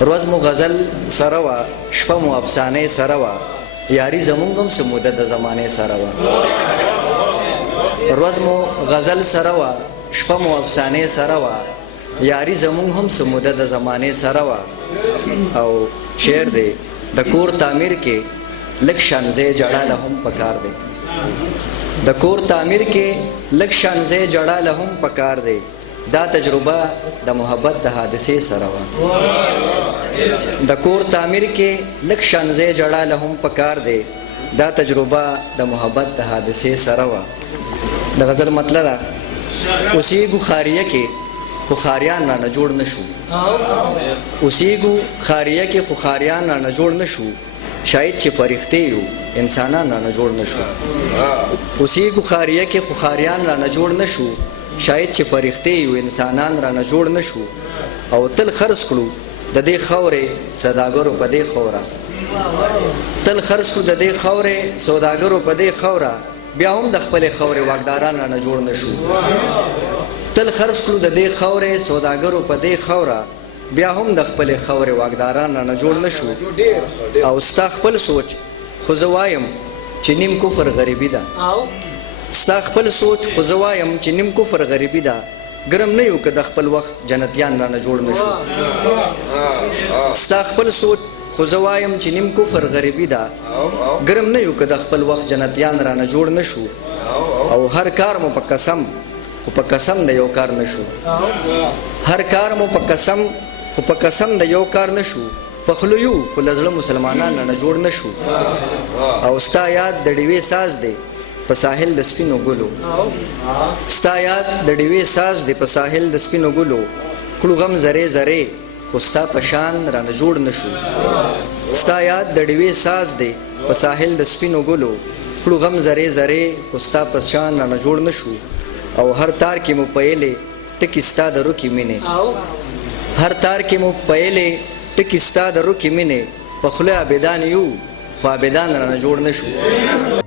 ورځ مو غزل سره وه شپه مو افسانې سره وه یاري زمونږ هم څه موده د زمانې سره وه ورځ مو غزل سره وه شپه مو افسانې سره وه یاري زمونږ هم څه موده د زمانې سره وه او شعر دی د کور تعمیر کې لږ شانځی جړه له هم پکار دی د کور تعمیر کې لږ شانځی جړه له هم پکار دی دا تجربه د محبت د حادثې سره وه د کور تعمیر کې لږ شانځی جړه له هم پکار دی دا تجربه د محبت د حادثې سره وه د غزل مطلب ده اوسېږو خاریه کې خو خاریان رانه جوړ نه شو اوسېږو خاریه کې خو خاریان رانه جوړ نه شو شاید چې فرښتې یو انسانان رانه جوړ نه شو اوسېږو خاریه کې خو خاریان رانه جوړ نه شو شاید چې فرښتې یو انسانان رانه جوړ نه شو او تل خرڅ کړو د دې خاورې سوداګرو په دې خوره تل خرڅ کړو د دې خاورې سوداګرو په دې خوره بیا هم د خپلې خاورې واکداران رانه جوړ نه شو تل خرڅ کړو د دې خاورې سوداګرو په دې خوره بیا هم د خپلې خاورې واکداران رانه جوړ نه شو او ستا خپل سوچ خو زه وایم چې نیم کفر غریبي ده ستا خپل سوچ خو زه وایم چې نیم کفر غریبي ده ګرم نه یو که د خپل وخت جنتیان رانه جوړ نه شو ستا خپل سوچ خو زه وایم چې نیم کفر غریبي ده ګرم نه یو که د خپل وخت جنتیان رانه جوړ نه شو او هر کار مو په قسم خو په قسم د یو کار نه شو هر کار مو په قسم خو په قسم د یو کار نه شو په خوله یو خو له زړه مسلمانان رانه جوړ نه شو او ستا یاد د ډیوې ساز دی په ساحل د سپینو ګلو ستا یاد د ډیوې ساز دی په ساحل د سپینو ګلو کړو غم زرې زرې خو ستا په شان رانه جوړ نه شو ستا یاد د ډیوې ساز دی په ساحل د سپینو ګلو کړو غم زرې زرې خو ستا په شان رانه جوړ نه شو او هر تار کې مو پیلې ټکي ستا د روکې مینې هر تار کې مو پیلې ټکي ستا د روکې مینې په خوله عابدان یو خو عابدان رانه جوړ نه شو